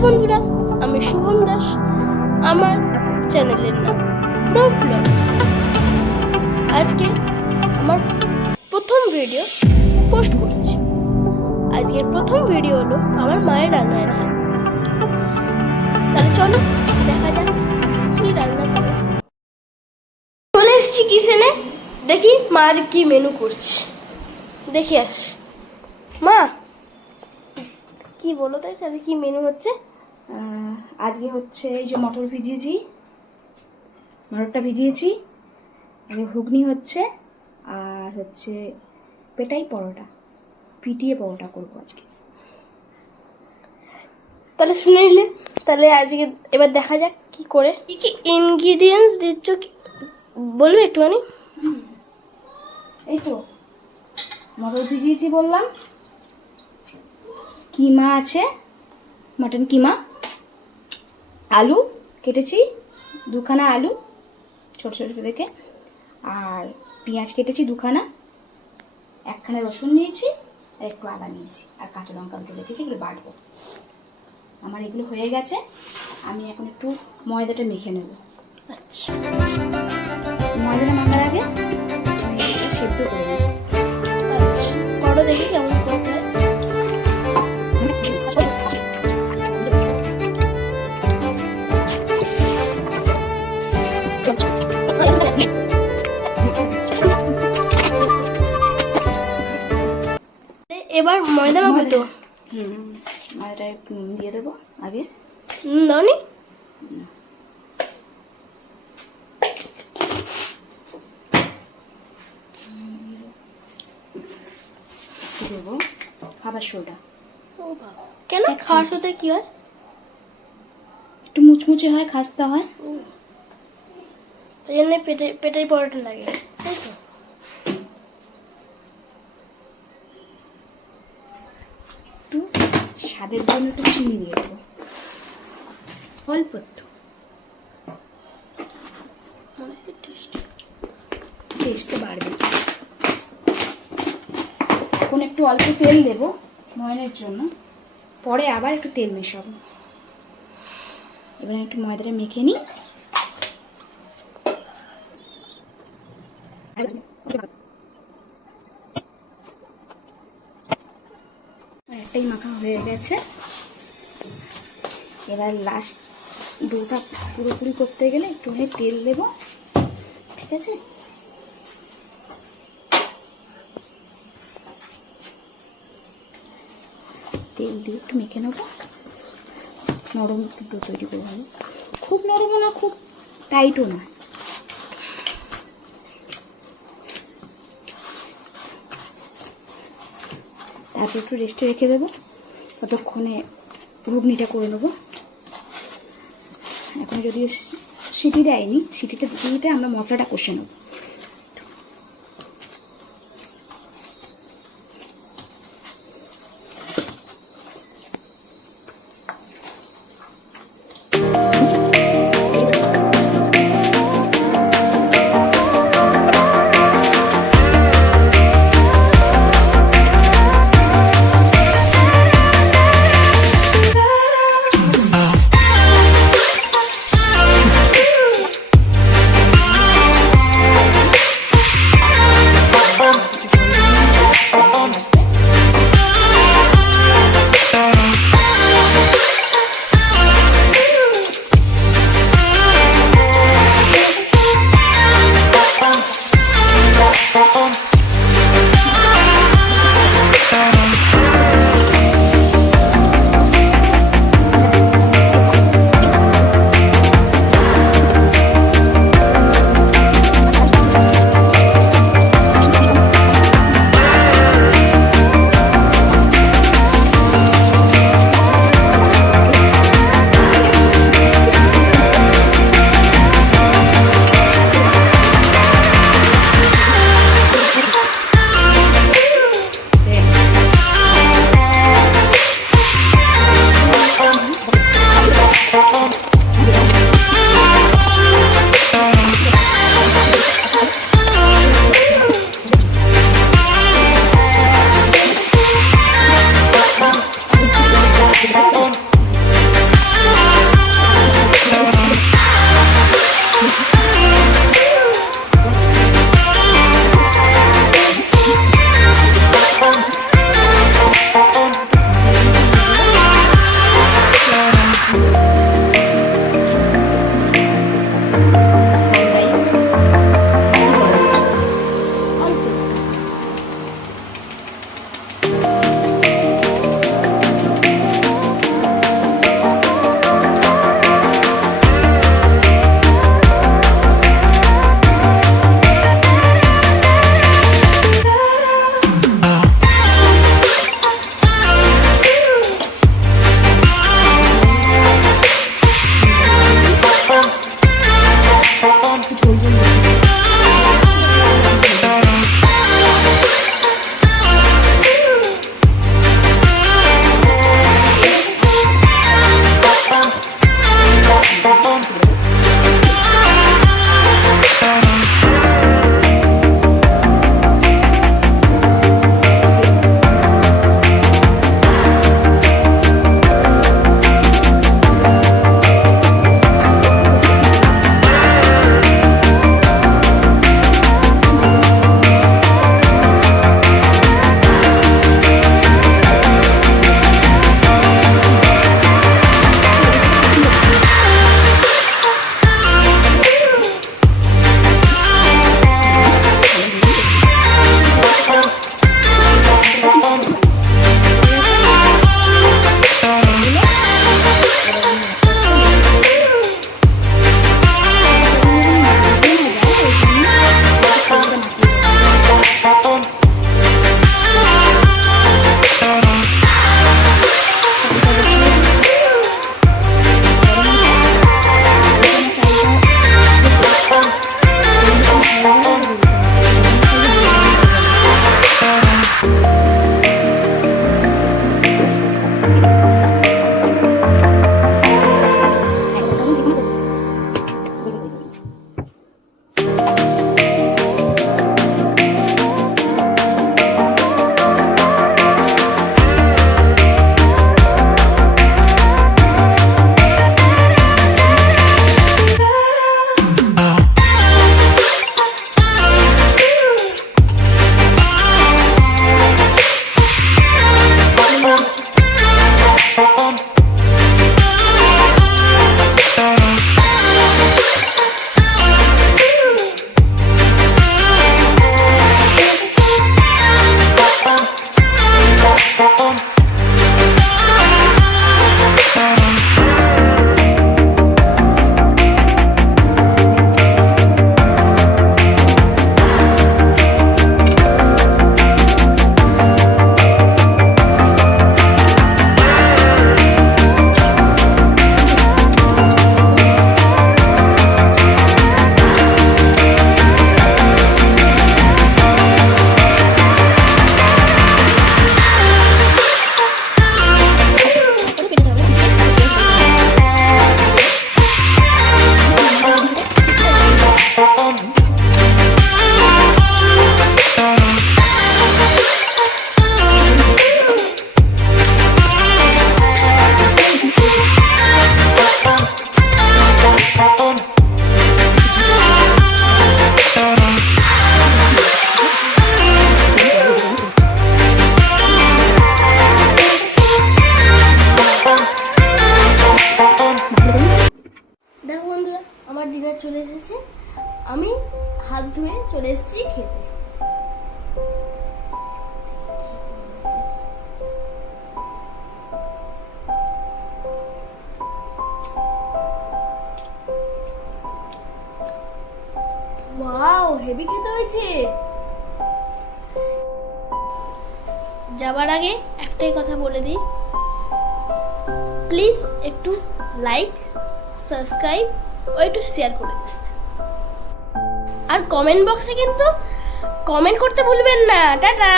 Hello বন্ধুরা, আমি শুভম দাস। আমার চ্যানেলের নাম প্রো ব্লগস। আজকে আমার প্রথম ভিডিও পোস্ট করছি। আজকের প্রথম ভিডিও হলো আমার মায়ের রান্না নিয়ে। তাহলে চলো দেখা যাক কি রান্না করে। চলে এসেছি কিচেনে, দেখি মা আজ কি মেনু করছে, দেখি আসি। মা কি বলো তাই, আজকে কি মেনু হচ্ছে? আজকে হচ্ছে এই যে মটরটা ভিজিয়েছি, আজকে ঘুগনি হচ্ছে, আর হচ্ছে পেটাই পরোটা, পিটিয়ে পরোটা করবো আজকে। তাহলে শুনে নিলে, তাহলে আজকে এবার দেখা যাক কি করে, কি কি ইনগ্রিডিয়েন্টস দিচ্ছ বলবে একটুখানি। এই তো মটর ভিজিয়েছি বললাম, কিমা আছে, মটন কিমা, আলু কেটেছি, দুখানা আলু ছোট ছোট দেখে, আর পেঁয়াজ কেটেছি দুখানা, একখানা রসুন নিয়েছি, আর একটু আদা নিয়েছি, আর কাঁচা লঙ্কা দুটো রেখেছি, এগুলো বাটবো। আমার এগুলো হয়ে গেছে, আমি এখন একটু ময়দাটা মেখে নেব। আচ্ছা, ময়দাটা মাখার আগে এটা সেদ্ধ করে নেব। আচ্ছা করো, দেখি কেমন করতে হয়। এবার ময়দা মাখবো তো? ময়দাটা দিয়ে দেবো আগে। দাওনি? দেবো খাবার সোডা। ও বাবা, কেন? খাওয়ার সাথে কি হয়? একটু মুচমুচে হয়, খাস্তা হয়। এই জন্য পেটাই পরোটা লাগে, তাই তো? একটু স্বাদের জন্য একটু চিনি দিয়ে দেবো, অল্প একটু, টেস্টটা বাড়বে। এখন একটু অল্প তেল দেবো ময়নের জন্য, পরে আবার একটু তেল মেশাবো। এবার একটু ময়দাটা মেখে নিই। একটাই মাখা হয়ে গেছে, এবার লাস্ট ডোটা পুরোপুরি করতে গেলে একটুখানি তেল দেবো, ঠিক আছে? তেল দিয়ে একটু মেখে নেবো, নরম একটু ডো তৈরি করে নেবো, খুব নরমও না খুব টাইটও না। তারপর একটু রেস্টে রেখে দেবো, ততক্ষণে ঘুগনিটা করে নেবো। এখন যদিও সিটি দেয়নি, সিটিটা দিয়ে আমরা মশলাটা কষে নেবো। চলে এসেছি খেতে। ওয়াও, হেভি খেতে হয়েছে। যাবার আগে একটাই কথা বলে দিই, প্লিজ একটু লাইক, সাবস্ক্রাইব ও একটু শেয়ার করে দিন। আর কমেন্ট বক্সে কিন্তু কমেন্ট করতে ভুলবেন না। টাটা।